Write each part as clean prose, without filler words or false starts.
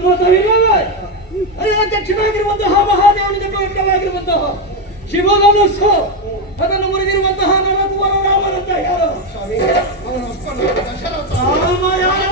ಅದ್ಭುತವಿಲ್ಲವೇ? ಅಧ್ಯಕ್ಷನಾಗಿರುವಂತಹ ಮಹಾದೇವನಿಗೆ ವ್ಯಕ್ತವಾಗಿರುವಂತಹ ಶಿವಧನುಸ್ಸು ಅದನ್ನು ಮುರಿದಿರುವಂತಹ ನರಕುವರ ರಾಮನಂತ ಯಾರು? ರಾಮ ಯಾರು?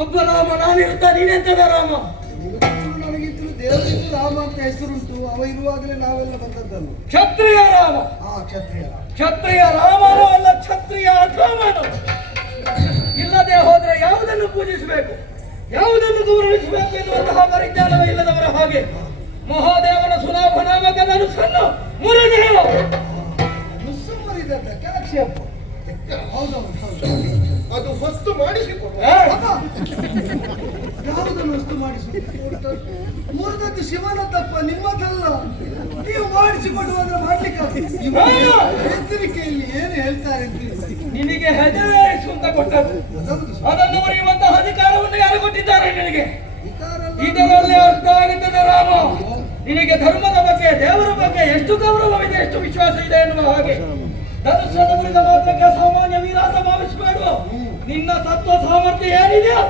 ಒಬ್ಬ ರಾಮ ನಾನಿರುತ್ತ ನೀನೆಂತದ ರಾಮ? ನನಗಿದ್ರು ದೇವರಿಗೂ ರಾಮ ಅಂತ ಹೆಸರುಂಟು. ಅವ ಇರುವಾಗಲೇ ನಾವೆಲ್ಲ ಬಂದದ್ದನ್ನು. ಕ್ಷತ್ರಿಯ ರಾಮ. ಕ್ಷತ್ರಿಯ ರಾಮನೋ ಅಲ್ಲ ಕ್ಷತ್ರಿಯ ರಾಮನು. ಇಲ್ಲದೆ ಹೋದ್ರೆ ಯಾವುದನ್ನು ಪೂಜಿಸಬೇಕು, ಯಾವುದನ್ನು ಗೌರವಿಸಬೇಕು ಎನ್ನುವಂತಹ ಪರಿಜ್ಞಾನವೇ ಇಲ್ಲದವರ ಹಾಗೆ ಮಹಾದೇವನ ಸುನಾಭ ನಾಮಕ ಧನುಸ್ಸನ್ನು ಮುರಿದೇವ. ಅದು ವಸ್ತು ಮಾಡಿಸಿಕೊಡು. ಯಾವುದನ್ನು ವಸ್ತು ಮಾಡಿಸಿಕೊಡು? ಮುರಿದದ್ದು ಶಿವನ ತಪ್ಪ, ನಿಮ್ಮದಲ್ಲ. ನೀವು ಮಾಡಿಸಿಕೊಡುವಾಗ ಮಾಡ್ಲಿಕ್ಕೆ ಹೆದರಿಕೆಯಲ್ಲಿ ಏನು ಹೇಳ್ತಾರೆ? ನಿನಗೆ ಹೆದರಿಸು ಅಂತ ಕೊಟ್ಟದ್ದು, ಅದನ್ನು ಮುರಿಯುವಂತಹ ಅಧಿಕಾರವನ್ನು ಯಾರು ಕೊಟ್ಟಿದ್ದಾರೆ ನಿನಗೆ? ಇದರಲ್ಲಿ ಅರ್ಥ ಆಗುತ್ತದೆ ರಾಮ, ನಿನಗೆ ಧರ್ಮದ ಬಗ್ಗೆ ದೇವರ ಬಗ್ಗೆ ಎಷ್ಟು ಗೌರವವಿದೆ, ಎಷ್ಟು ವಿಶ್ವಾಸ ಇದೆ ಎನ್ನುವ ಹಾಗೆ. ಧನುಷ್ಯದ ಮುರಿದ ಮಾತ್ರಕ್ಕೆ ಸಾಮಾನ್ಯ ವೀರಾಸ ಭಾವಿಸಬೇಡ. ನಿನ್ನ ತತ್ವ ಸಾಮರ್ಥ್ಯ ಏನಿದೆಯೋ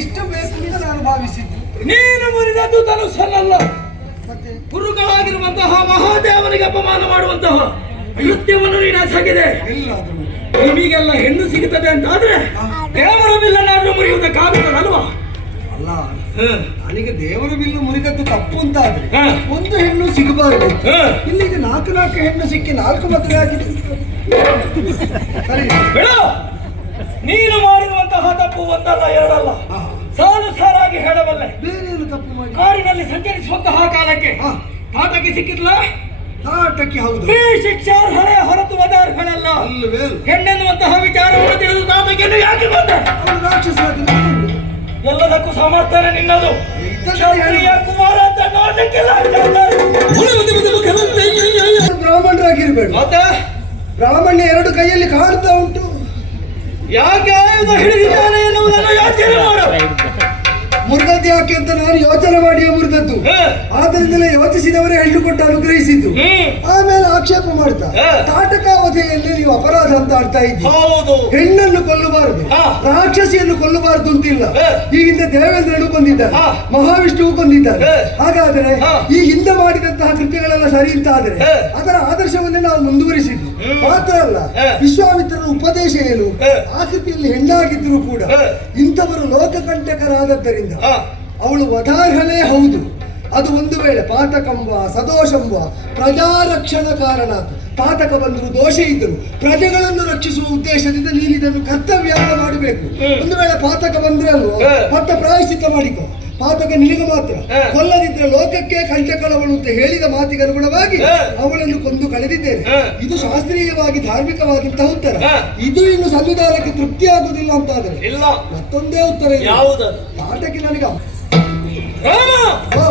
ಇಷ್ಟ ಬೇಕು ಅಂತ ನಾನು ಭಾವಿಸಿದ್ದು. ನೀನು ಮುರಿದದ್ದು ಧನುಸ್ಸನ್ನಲ್ಲ, ಗುರುಗಳಾಗಿರುವಂತಹ ಮಹಾದೇವನಿಗೆ ಅಪಮಾನ ಮಾಡುವಂತಹ ಕೃತ್ಯವನ್ನು ನೀನು ಎಸಗಿದೆ. ನಿಮಗೆಲ್ಲ ಹೆಣ್ಣು ಸಿಗುತ್ತದೆ ಅಂತಾದ್ರೆ ದೇವರ ಬಿಲ್ಲನ್ನಾದ್ರೂ ಮುರಿಯುವುದಕ್ಕಾಗುತ್ತದಲ್ವಾ? ಅಲ್ಲ, ನನಗೆ ದೇವರ ಬಿಲ್ಲು ಮುರಿದದ್ದು ತಪ್ಪು ಅಂತ ಆದ್ರೆ ಒಂದು ಹೆಣ್ಣು ಸಿಗಬಾರದು. ಇಲ್ಲಿಗೆ ನಾಲ್ಕು ಹೆಣ್ಣು ಸಿಕ್ಕಿ 4 ಮದುವೆ ಆಗಿದೆ. ನೀನು ಮಾಡಿರುವಂತಹ ತಪ್ಪು ಒಂದಲ್ಲ ಎರಡಲ್ಲ, ಸಾಲು ಸಾರಾಗಿ ಹೇಳಬಲ್ಲೆ. ಬೇರೇನು ತಪ್ಪು ಮಾಡಿ? ಕಾರಿನಲ್ಲಿ ಸಂಚರಿಸುವಂತಹ ಕಾಲಕ್ಕೆ ತಾಟಕ್ಕೆ ಸಿಕ್ಕಿದ್ಲ? ತಾಟಕ್ಕೆ ಹೌದು. ಶಿಕ್ಷಾರ್ಹಳೆ ಹೊರತು ವದಾರ್ಹಳಲ್ಲ. ಹೆಣ್ಣೆನ್ನುವಂತಹ ವಿಚಾರವನ್ನು ತಿಳಿದು ತಾಟಕ್ಕೆ ಯಾಕೆ ಬಂದ? ಎಲ್ಲದಕ್ಕೂ ಸಾಮರ್ಥ್ಯ ನಿನ್ನದು. ಕುಮಾರ ಅಂತ ನೋಡ್ಲಿಕ್ಕಿಲ್ಲ. ಬ್ರಾಹ್ಮಣರಾಗಿರ್ಬೇಡ. ಮತ್ತೆ ಬ್ರಾಹ್ಮಣ್ಯ 2 ಕೈಯಲ್ಲಿ ಕಾಣ್ತಾ ಉಂಟು. ಯಾಕೆ ಆಯುಧ ಹಿಡಿದಿದ್ದಾನೆ ಎನ್ನುವುದನ್ನು ಯೋಚನೆ ಮಾಡು. ಮುರಿದದ್ದು ಯಾಕೆ ಅಂತ ನಾನು ಯೋಚನೆ ಮಾಡಿಯೇ ಮುರಿದದ್ದು. ಆದ್ದರಿಂದಲೇ ಯೋಚಿಸಿದವರೇ ಹೆಣ್ಣು ಕೊಟ್ಟು ಅನುಗ್ರಹಿಸಿದ್ದು. ಆಮೇಲೆ ಆಕ್ಷೇಪ ಮಾಡ್ತಾ ತಾಟಕಾವಧಿಯಲ್ಲಿ ನೀವು ಅಪರಾಧ ಅಂತ ಆಡ್ತಾ ಇದ್ದೀವಿ. ಹೆಣ್ಣನ್ನು ಕೊಲ್ಲಬಾರದು, ರಾಕ್ಷಸಿಯನ್ನು ಕೊಲ್ಲಬಾರದು ಅಂತಿಲ್ಲ. ಈ ಹಿಂದೆ ದೇವೇಂದ್ರನು ಕೊಂದಿದ್ದಾರೆ, ಮಹಾವಿಷ್ಣುವು ಕೊಂದಿದ್ದಾರೆ. ಹಾಗಾದರೆ ಈ ಹಿಂದೆ ಮಾಡಿದಂತಹ ಕೃತ್ಯಗಳೆಲ್ಲ ಸರಿ ಅಂತ ಆದ್ರೆ ಅದರ ಆದರ್ಶವನ್ನೇ ನಾವು ಮುಂದುವರಿಸಿದ್ದು. ಮಾತ್ರ ಅಲ್ಲ, ವಿಶ್ವಾಮಿತ್ರನ ಉಪದೇಶ ಏನು, ಆಕೃತಿಯಲ್ಲಿ ಹೆಣ್ಣಾಗಿದ್ದರೂ ಕೂಡ ಇಂಥವರು ಲೋಕಕಂಟಕರಾದದ್ದರಿಂದ ಅವಳು ವಧಾರ್ಹನೇ ಹೌದು. ಅದು ಒಂದು ವೇಳೆ ಪಾತಕಂಬ ಸದೋಷಂಬ ಪ್ರಜಾರಕ್ಷಣ ಕಾರಣ, ಪಾತಕ ಬಂದರೂ ದೋಷ ಇದ್ದರು ಪ್ರಜೆಗಳನ್ನು ರಕ್ಷಿಸುವ ಉದ್ದೇಶದಿಂದ ನೀನು ಇದನ್ನು ಕರ್ತವ್ಯ ಮಾಡಬೇಕು. ಒಂದು ವೇಳೆ ಪಾತಕ ಬಂದ್ರೆ ಅಲ್ವೋ ಮತ್ತೆ ಪ್ರಾಯಶ್ಚಿತ್ತ ಮಾಡಿಕೊ. ಪಾತಕ ನಿನಗೆ ಮಾತ್ರ, ಹ. ಕೊಲ್ಲದಿದ್ರೆ ಲೋಕಕ್ಕೆ ಕಂಟಕಳವಳು ಅಂತ ಹೇಳಿದ ಮಾತಿಗೆ ಅನುಗುಣವಾಗಿ ಹ. ಅವಳನ್ನು ಕೊಂದು ಕಳೆದಿದ್ದೇನೆ. ಹ. ಇದು ಶಾಸ್ತ್ರೀಯವಾಗಿ ಧಾರ್ಮಿಕವಾದಂತಹ ಉತ್ತರ. ಹ. ಇದು ಇನ್ನು ಸಂವಿಧಾನಕ್ಕೆ ತೃಪ್ತಿ ಆಗುದಿಲ್ಲ ಅಂತಾದ್ರೆ ಇಲ್ಲ, ಮತ್ತೊಂದೇ ಉತ್ತರ ಇದೆ. ಯಾವುದದು? ತಾಟಕ್ಕೆ ನನಗೆ ರಾಮ ಹೋ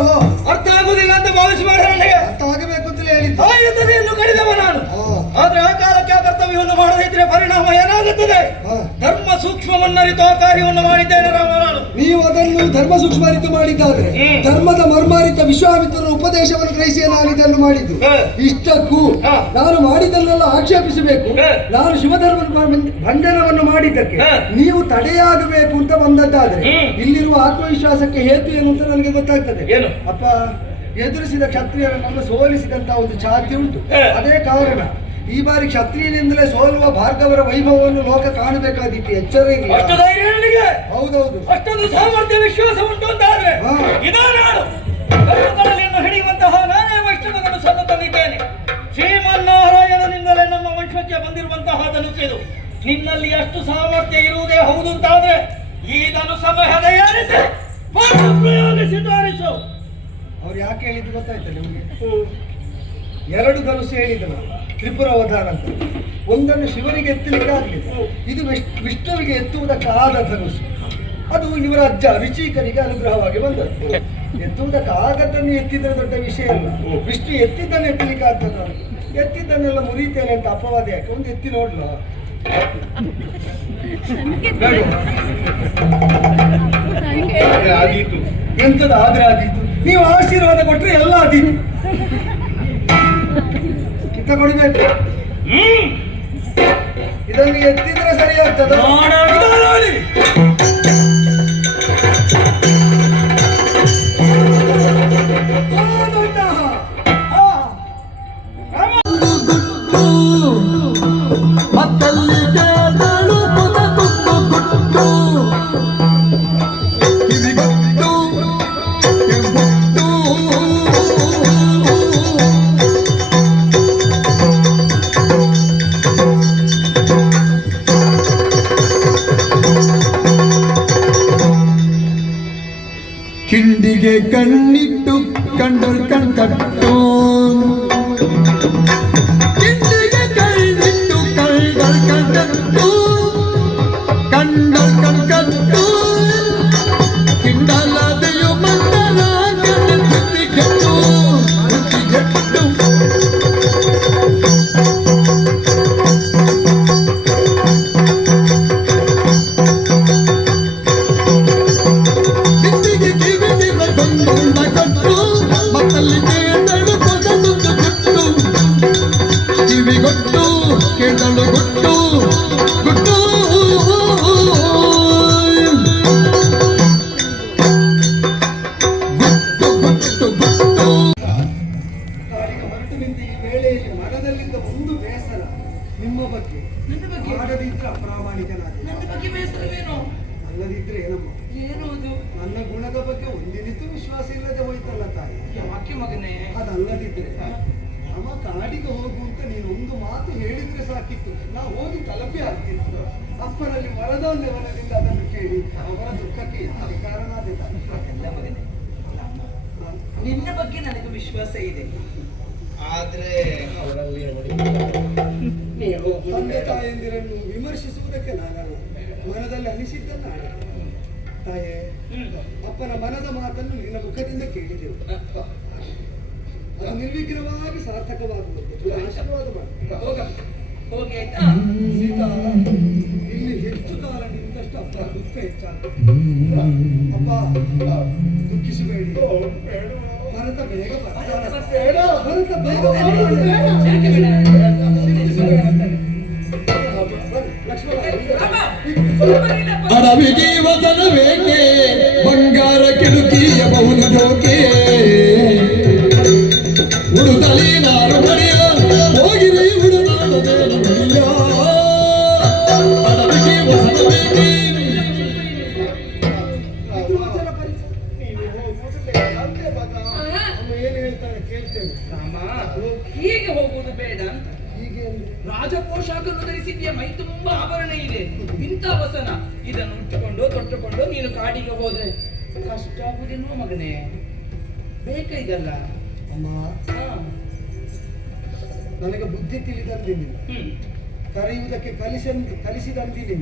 ಹೋ ಅರ್ಥ ಆಗುದಿಲ್ಲ ಅಂತ ಭಾವಿಸಬೇಡ. ನನಗೆ ಅರ್ಥ ಆಗಬೇಕು ಅಂತಲೇ ಹೇಳಿದ್ದು. ಆ ಯುದ್ಧತೆಯನ್ನು ಕಡಿದವ ನಾನು. ಹ. ಆದ್ರೆ ಆ ಕಾಲಕ್ಕೆ ಆ ಕರ್ತವ್ಯವನ್ನು ಮಾಡದಿದ್ರೆ ಪರಿಣಾಮ ಏನಾಗುತ್ತದೆ? ಹ. ಧರ್ಮ ಸೂಕ್ಷ್ಮವನ್ನರಿತು ಆ ಕಾರ್ಯವನ್ನು ಮಾಡಿದ್ದೇನೆ ರಾಮ ನಾನು. ನೀವು ಅದನ್ನು ಧರ್ಮ ಸೂಕ್ಷ್ಮರಿತ ಮಾಡಿದ್ದಾದ್ರೆ ಧರ್ಮದ ಮರ್ಮಾರಿತ ವಿಶ್ವಾಮಿತ್ರನ ಉಪದೇಶವನ್ನು ಗ್ರಹಿಸಿ ನಾನು ಇದನ್ನು ಮಾಡಿದ್ದು. ಹ. ಇಷ್ಟಕ್ಕೂ ಹ. ನಾನು ಮಾಡಿದ್ದನ್ನೆಲ್ಲ ಆಕ್ಷೇಪಿಸಬೇಕು. ಹ. ನಾನು ಶಿವಧರ್ಮ ಭಂಡನವನ್ನು ಮಾಡಿದ್ದಕ್ಕೆ ಹ. ನೀವು ತಡೆಯಾಗಬೇಕು ಅಂತ ಬಂದದ್ದಾದ್ರೆ ಇಲ್ಲಿರುವ ಆತ್ಮವಿಶ್ವಾಸಕ್ಕೆ ಹೇತು ಏನು ಅಂತ ನನಗೆ ಗೊತ್ತಾಗ್ತದೆ. ಏನು? ಅಪ್ಪ, ಎದುರಿಸಿದ ಕ್ಷತ್ರಿಯರನ್ನು ಸೋಲಿಸಿದಂತ ಒಂದು ಛಾತಿ ಉಂಟು. ಹ. ಅದೇ ಕಾರಣ ಈ ಬಾರಿ ಕ್ಷತ್ರಿಯನಿಂದಲೇ ಸೋಲುವ ಭಾರ್ಗವರ ವೈಭವವನ್ನು ಲೋಕ ಕಾಣಬೇಕಾದೀತು. ಎಚ್ಚರ ಇರಲಿ. ಅಷ್ಟು ಧೈರ್ಯ ನನಗೆ, ಹೌದೌದು. ಅಷ್ಟೊಂದು ಸಾಮರ್ಥ್ಯ ವಿಶ್ವಾಸ ಉಂಟು ಅಂತಾದ್ರೆ ಹ. ಇದಾ ನಾನು ಕಡಲಿಯನ್ನು ಹಿಡಿಯುವಂತಹ ನಾನೇ ವೈಷ್ಣವನನ್ನು ಸದ್ದು ತಂದಿದ್ದೇನೆ. ಶ್ರೀಮನ್ನಾರಾಯಣನಿಂದಲೇ ನಮ್ಮ ವಂಶಕ್ಕೆ ಬಂದಿರುವಂತಹ ಧನುಸ್ಸು ಇದು. ನಿನ್ನಲ್ಲಿ ಅಷ್ಟು ಸಾಮರ್ಥ್ಯ ಇರುವುದೇ ಹೌದು ಅಂತಾದ್ರೆ ಈ ಧನುಸ್ಸನ್ನು ಹೆದೆಯಾರಿಸಿ ಪ್ರಯೋಗಿಸಿ ತೋರಿಸು. ಅವ್ರು ಯಾಕೆ ಹೇಳಿದ್ದು ಗೊತ್ತಾಯ್ತಾ ನಿಮಗೆ? ಎರಡು ಧನುಸ್ಸು ಹೇಳಿದ್ರು, ತ್ರಿಪುರವಧಾನ ಅಂತ. ಒಂದನ್ನು ಶಿವನಿಗೆ ಎತ್ತಲಿಕ್ಕೆ ಆಗಲಿಲ್ಲ, ಇದು ವಿಷ್ಣುವಿಗೆ ಎತ್ತುವುದಕ್ಕಾದ ಧನುಸ್ಸು. ಅದು ಇವರ ಅಜ್ಜ ಋಷಿಕನಿಗೆ ಅನುಗ್ರಹವಾಗಿ ಬಂದದ್ದು. ಎತ್ತುವುದಕ್ಕಾಗದ್ದನ್ನು ಎತ್ತಿದ್ರೆ ದೊಡ್ಡ ವಿಷಯ ಅಲ್ಲ. ವಿಷ್ಣು ಎತ್ತಿದ್ದನ್ನು ಎತ್ತಲಿಕ್ಕೆ ಆಗ್ತದ? ಎತ್ತಿದ್ದನ್ನೆಲ್ಲ ಮುರಿತೇನೆ ಅಂತ ಅಪವಾದ ಯಾಕೆ? ಒಂದು ಎತ್ತಿ ನೋಡ್ಲ. ಆದೀತು. ಎಂತದ ಆದ್ರೆ ಆದೀತು. ನೀವು ಆಶೀರ್ವಾದ ಕೊಟ್ರೆ ಎಲ್ಲ ಆದೀತು. ಕಿತ್ತ ಕೊಡಬೇಕು. ಇದನ್ನು ಎತ್ತಿದ್ರೆ ಸರಿ ಆಗ್ತದ? ಕಿಂಡಿಗೆ ಕಣ್ಣಿಟ್ಟು ಕಂಡಲ್ ಕಣ್ಕಟ್ಟು, ಕಿಂಡಿಗೆ ಕಣ್ಣಿಟ್ಟು ಕಂಡಲ್ ಕಣ್ಕಟ್ಟು, ಕಂಡಲ್ ಕಣ್ಕಟ್ಟು, ಕಿಂಡಲದೆಯು ಮಂಡಲ ಬುದ್ಧಿಗೆಟ್ಟು ಬುದ್ಧಿಗೆಟ್ಟು. ಮನದಲ್ಲಿದ್ದ ಒಂದು ಬೇಸರ ನಿಮ್ಮ ಬಗ್ಗೆ. ಮಾಡದಿದ್ರೆ ಅಪ್ರಾಮಾಣಿಕನಾದ, ಅಲ್ಲದಿದ್ರೆ ಏನಮ್ಮ? ನನ್ನ ಗುಣದ ಬಗ್ಗೆ ಒಂದಿನಿತೂ ವಿಶ್ವಾಸ ಇಲ್ಲದೆ ಹೋಯ್ತಲ್ಲ ತಾಯಿ. ಅದಲ್ಲದಿದ್ರೆ ನಮ್ಮ ಕಾಡಿಗೆ ಹೋಗು ಅಂತ ನೀನು ಒಂದು ಮಾತು ಹೇಳಿದ್ರೆ ಸಾಕಿತ್ತು. ನಾ ಹೋಗಿ ತಲುಪಿ ಆಗ್ತಿತ್ತು. ಅಪ್ಪನಲ್ಲಿ ಮರದ ನೆವನದಿಂದ ಅದನ್ನು ಕೇಳಿ ಅವರ ದುಃಖಕ್ಕೆ ಎಷ್ಟು ಕಾರಣಾದ ನಿನ್ನ ಬಗ್ಗೆ ನನಗೆ ವಿಶ್ವಾಸ ಇದೆ. ಆದ್ರೆ ತಂದೆ ತಾಯಂದಿರನ್ನು ವಿಮರ್ಶಿಸುವುದಕ್ಕೆ ನಾನಲ್ಲ, ಮನದಲ್ಲಿ ಅನಿಸಿದ್ದನ್ನು ಆಡ. ತಾಯೇ, ಅಪ್ಪನ ಮನದ ಮಾತನ್ನು ನಿನ್ನ ಮುಖದಿಂದ ಕೇಳಿದೆವು. ಅದು ನಿರ್ವಿಘ್ನವಾಗಿ ಸಾರ್ಥಕವಾಗುವುದು. ಆಶೀರ್ವಾದ ಮಾಡಿ ಹೋಗಿ ಆಯ್ತಾ? ಸೀತಾ, ಇಲ್ಲಿ ಹೆಚ್ಚು ಕಾಲ ನಿಂತಷ್ಟು ಅಪ್ಪ ದುಃಖ ಹೆಚ್ಚಾಗ್ತದೆ. ಅಪ್ಪ, ದುಃಖಿಸಬೇಡಿ. ಭರತ ಬೇಗ ಭರತ ಬೇಗ ಅಡವಿಗೆ ವದನವೇಕೆ ಬಂಗಾರ ಕಿಡುಕಿಯಬಹುದು ಜೋಕೆ ಉಡುತಲಿ ನಾರು ಮಡಿಯ ಹೋಗಿರಿ ಉಡುನಾಡದೇನು ಮಡಿಯ ಅಡವಿಗೆ ವದನವೇಕೆ. ಏನು ಹೇಳ್ತಾರೆ ಕೇಳ್ತೇನೆ. ಹೀಗೆ ಹೋಗುವುದು ಬೇಡ ಅಂತ. ಹೀಗೆ ರಾಜಪೋಷಾಕನ್ನು ಧರಿಸಿದ್ಯ, ಮೈ ತುಂಬಾ ಆಭರಣ ಇದೆ, ಇಂಥ ವಸನ ಇದನ್ನು ಉಟ್ಟುಕೊಂಡು ತೊಟ್ಟುಕೊಂಡು ನೀನು ಕಾಡಿಗೆ ಹೋದ್ರೆ ಕಷ್ಟ ಆಗುದಿಲ್ವ ಮಗನೇ? ಬೇಕೈಗಲ್ಲ. ಅಮ್ಮ, ಹಾ. ನನಗೆ ಬುದ್ಧಿ ತಿಳಿದಂದಿನಿ, ಕರೆಯುವುದಕ್ಕೆ ಕಲಿಸಿದಂದಿನಿ.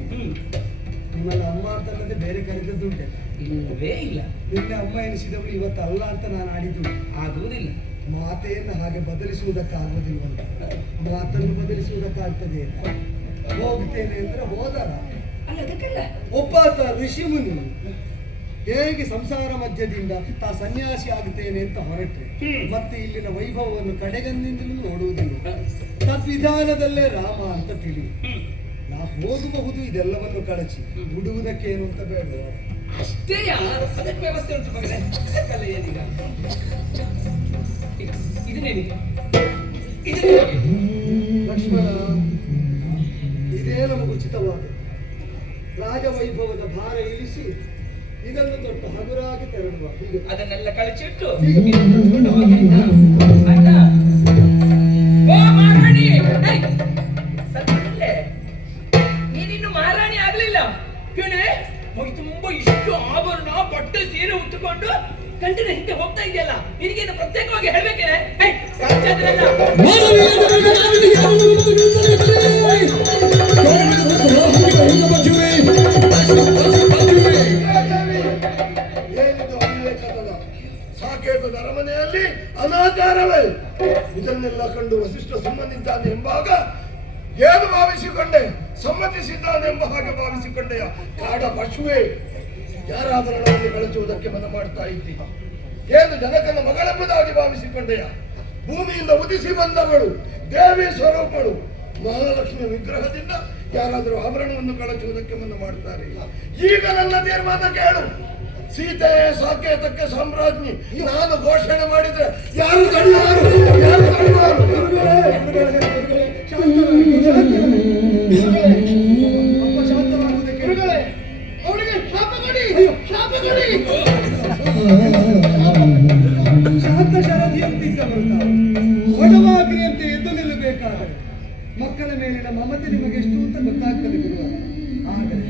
ನಿಮ್ಮಲ್ಲಿ ಅಮ್ಮ ಅಂತಲ್ಲದೆ ಬೇರೆ ಕರೆದದ್ದುಂಟೆ? ಇಲ್ಲವೇ ಇಲ್ಲ. ನಿನ್ನೆ ಅಮ್ಮ ಎನಿಸಿದವಳು ಇವತ್ತು ಅಲ್ಲ ಅಂತ ನಾನು ಆಡಿದ್ದು. ಆಗುವುದಿಲ್ಲ. ಮಾತೆಯನ್ನು ಹಾಗೆ ಬದಲಿಸುವುದಕ್ಕಾಗುವುದಿಲ್ವಂತ. ಮಾತನ್ನು ಬದಲಿಸುವುದಕ್ಕಾಗ್ತದೆ. ಹೋಗ್ತೇನೆ ಅಂದ್ರೆ ಹೋದರ ಅಲ್ಲ ಅದಕ್ಕೆಲ್ಲ ಒಬ್ಬಾತ ಋಷಿ ಮುನಿ ಹೇಗೆ ಸಂಸಾರ ಮಧ್ಯದಿಂದ ತಾ ಸನ್ಯಾಸಿ ಆಗುತ್ತೇನೆ ಅಂತ ಹೊರಟ್ರೆ ಮತ್ತೆ ಇಲ್ಲಿನ ವೈಭವವನ್ನು ಕಡೆಗಣ್ಣಿಂದಲೂ ನೋಡುವುದಿಲ್ಲ. ತದ್ವಿಧಾನದಲ್ಲೇ ರಾಮ ಅಂತ ತಿಳಿ. ನಾ ಹೋಗಬಹುದು ಇದೆಲ್ಲವನ್ನು ಕಳಚಿ ಬಿಡುವುದಕ್ಕೇನು ಅಂತ ಬೇಡ. ಅಷ್ಟೇ ಅದಕ್ಕೆ ವ್ಯವಸ್ಥೆ ಉಂಟು ಮಗನೇ. ಅದಕ್ಕಲ್ಲ ಏನೀಗ ಇದನ್ನೇನಿದೆ ಲಕ್ಷ್ಮಣ, ಇದೇ ನಮಗೆ ಉಚಿತವಾದ ರಾಜವೈಭವದ ಭಾರ ಇಳಿಸಿ ಇದನ್ನು ದೊಡ್ಡ ಹಗುರಾಗಿ ತೆರಳುವ. ಹೀಗೆ ಅದನ್ನೆಲ್ಲ ಕಳಚಿಟ್ಟು ತೆಗೆದುಕೊಂಡು ಹೋಗಿ ಆಯ್ತಾ? ಓ ಮಹಾರಾಣಿ, ಸ್ವಲ್ಪ ಇಲ್ಲೇ. ನೀನಿನ್ನು ಮಹಾರಾಣಿ ಆಗ್ಲಿಲ್ಲ ಇವನೇ. ಮೈ ತುಂಬಾ ಇಷ್ಟು ಆಭರಣ ಬಟ್ಟೆ ಸೀರೆ ಉಟ್ಟುಕೊಂಡು ಗಂಟಿನ ಹಿಂದೆ ಹೋಗ್ತಾ ಇದೆಯಲ್ಲ, ನಿನಗೇನು ಪ್ರತ್ಯೇಕವಾಗಿ ಹೇಳ್ಬೇಕೆ? ಏನಿದು ಅವಿವೇಕದ ಸಾಕೇತದ ಅರಮನೆಯಲ್ಲಿ ಅನಾಚಾರವೇ? ಇದನ್ನೆಲ್ಲ ಕಂಡು ವಸಿಷ್ಠ ಸುಮ್ಮನಿದ್ದಾನೆ ಎಂಬಾಗ ಏನು ಭಾವಿಸಿಕೊಂಡೆ? ಸಮ್ಮತಿಸಿದ್ದಾನೆ ಎಂಬ ಹಾಗೆ ಭಾವಿಸಿಕೊಂಡೆಯ ಕಾಡ ಪಶುವೆ. ಯಾರ ಆಭರಣವನ್ನು ಕಳಚುವುದಕ್ಕೆ ಮನ ಮಾಡ್ತಾ ಇದ್ದಿ? ಏನು ಜನಕನ ಮಗಳೆಂಬುದಾಗಿ ಭಾವಿಸಿಕೊಂಡೆಯ? ಭೂಮಿಯಿಂದ ಉದಿಸಿ ಬಂದವಳು ದೇವಿ ಸ್ವರೂಪಳು ಮಹಾಲಕ್ಷ್ಮಿ ವಿಗ್ರಹದಿಂದ ಯಾರಾದರೂ ಆಭರಣವನ್ನು ಕಳಚುವುದಕ್ಕೆ ಮನ ಮಾಡ್ತಾರೆ? ಈಗ ನನ್ನ ತೀರ್ಮಾನ ಕೇಳು. ಸೀತೆ ಸಾಕೇತಕ್ಕೆ ಸಾಮ್ರಾಜ್ಞಿ ನಾನು ಘೋಷಣೆ ಮಾಡಿದ್ರೆ ಯಾರು ತಡೆಯುವರು? ಯಾರು ತಡೆಯುವರು? ಅವರಿಗೆ ಶಾಪ ಕೊಡಿ, ಶಾಪ ಕೊಡಿ. ಶಾಂತ ಶರದಿಯಂತಿದ್ದ ಒಡವಾಗ್ರಿಯಂತೆ ಎದ್ದು ನಿಲ್ಲಬೇಕಾದರೆ ಮಕ್ಕಳ ಮೇಲಿನ ಮಮತೆ ನಿಮಗೆ ಎಷ್ಟು ಅಂತ ಗೊತ್ತಾಗ್ತದೆ ಗುರುವ. ಆದರೆ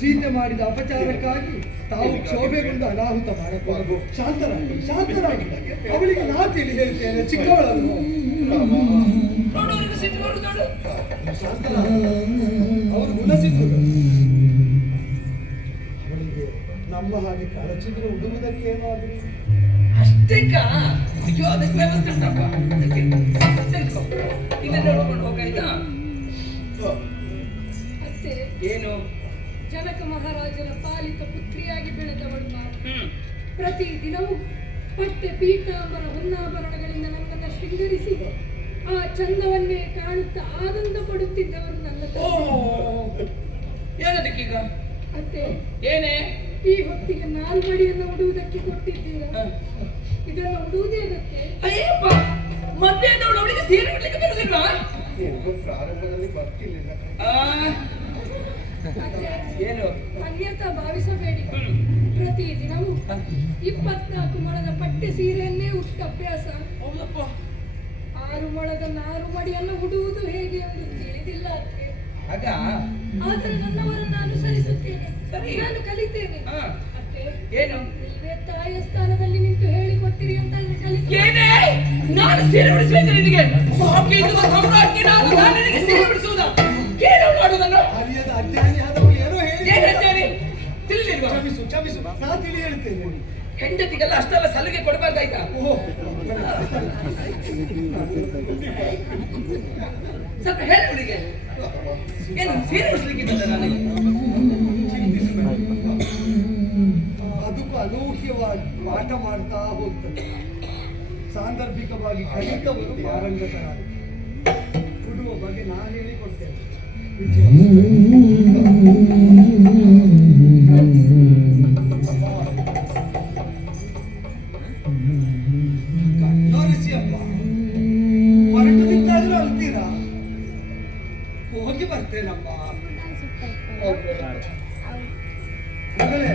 ಸೀತೆ ಮಾಡಿದ ಅಪಚಾರಕ್ಕಾಗಿ ತಾವು ಕ್ಷೋಭೆಗೊಂಡು ಅನಾಹುತ ಮಾಡಬಹುದು. ಶಾಂತರಾಗಿ ಶಾಂತರಾಗಿ. ಅವಳಿಗೆ ನಾ ತಿಳಿ ಹೇಳ್ತೇನೆ, ಚಿಕ್ಕವಳನ್ನು ಶಾಂತರಾಗಿ. ಅವರು ಗುಣಸಿದ್ರು. ಅವಳಿಗೆ ನಮ್ಮ ಹಾಗೆ ಕಳಚಿದ್ರೆ ಉಡುವುದಕ್ಕೆ ಏನಾದ್ರು ಅಷ್ಟೇ ಅಯ್ಯೋ ಅದಕ್ಕೆ ವ್ಯವಸ್ಥೆ ಉಂಟಪ್ಪ. ಅದಕ್ಕೆ ಇಲ್ಲ ನೋಡ್ಕೊಂಡು ಹೋಗಾಯ್ತಾ? ಅತ್ತೆ, ಏನು? ಜನಕ ಮಹಾರಾಜನ ಪಾಲಿತ ಪುತ್ರಿಯಾಗಿ ಬೆಳೆದವಳು ನಾನು. ಪ್ರತಿ ದಿನವೂ ಪಟ್ಟೆ ಪೀತಾಂಬರ ಹೊನ್ನಾಭರಣಗಳಿಂದ ನನ್ನನ್ನು ಶೃಂಗರಿಸಿ ಆ ಚಂದವನ್ನೇ ಕಾಣುತ್ತಾ ಆನಂದ ಪಡುತ್ತಿದ್ದವರು ನನ್ನ ತಂದೆ. ಏನದಕ್ಕೀಗ? ಅತ್ತೆ, ಏನೇ ಈ ಹೊತ್ತಿಗೆ ನಾಲ್ಮಡಿಯನ್ನು ಉಡುವುದಕ್ಕೆ ಕೊಟ್ಟಿದ್ದೀರಾ? ಇದನ್ನು ಉಡುವುದೇ ಅದಕ್ಕೆ? ಅಯ್ಯಪ್ಪ, ಮಧ್ಯಾಹ್ನದವಳು ಅವಳಿಗೆ ಸೀರೆ ಉಡ್ಲಿಕ್ಕೆ ಬಿಡುದಿಲ್ವಾ? ಪ್ರಾರಂಭದಲ್ಲಿ ಬರ್ತಿರ್ಲಿಲ್ಲ. ಏನು? ಅನ್ಯತಾ ಭಾವಿಸಬೇಡಿ. ಪ್ರತಿ ದಿನವೂ 24 ಮೊಳದ ಪಟ್ಟೆ ಸೀರೆಯನ್ನೇ ಉಟ್ಟ ಅಭ್ಯಾಸ. ಹೌದಪ್ಪ. 6 ಮೊಳದ ನಾರುಮಡಿಯನ್ನು ಉಡುವುದು ಹೇಗೆ ಎಂದು ತಿಳಿದಿಲ್ಲ ಅತ್ತೆ. ಆಗ ಆದರೆ ನನ್ನವರನ್ನು ಅನುಸರಿಸುತ್ತೇನೆ, ಸರಿ. ನಾನು ಕಲಿತೇನೆ. ಅತ್ತೆ, ಏನು? ನೀವೇ ತಾಯಿಯ ಸ್ಥಾನದಲ್ಲಿ ನಿಂತು ಹೇಳಿಕೊಟ್ಟಿರಿ ಅಂತ ಕಲಿತೇನೆ. ಏನೇ? ನಾನು ಸೀರೆ ಉಡಿಸಬೇಕು ನಿನಗೆ? ಸಾಕೇತದ ಸಾಮ್ರಾಜ್ಞಿ ನಾನು ನಿನಗೆ ಸೀರೆ ಉಡಿಸುವುದ? ಏನು ಮಾಡುವುದನ್ನು? ಅರಿಯದ ಅಜ್ಞಾನಿ ಆದವಳು ಏನೋ ಹೇಳಿ. ಏನು ಹೇಳ್ತೇನೆ? ತಿಳಿದಿಲ್ವಾ? ಕ್ಷಮಿಸು ಕ್ಷಮಿಸು, ನಾ ತಿಳಿ ಹೇಳ್ತೇನೆ. ಹೆಂಡತಿಗೆಲ್ಲ ಅಷ್ಟೆಲ್ಲ ಸಲುಗೆ ಕೊಡಬಾರ್ದಾಯ್ತಾ? ಸ್ವಲ್ಪ ಹೇಳಿ ಹುಡುಗೆ, ಏನು ಸೀರೆ ಉಡಿಸ್ಲಿಕ್ಕಿದ್ದ ನನಗೆ? ಅದಕ್ಕೂ ಅನೂಹ್ಯವಾಗಿ ಪಾಠ ಮಾಡ್ತಾ ಹೋಗ್ತದೆ. ಸಾಂದರ್ಭಿಕವಾಗಿ ಕಲಿತವರು ಪಾರಂಗತರಾದ ಕೊಡುವ ಬಗ್ಗೆ ನಾನು ಹೇಳಿಕೊಡ್ತೇನೆ. ನೋಡಿಸಿ ಅಪ್ಪ, ಹೊರಟು ನಿಂತಾದ್ರೂ ಅಳ್ತೀರಾ? ಹೋಗಿ ಬರ್ತೇನಪ್ಪ. ಮಗಳೇ,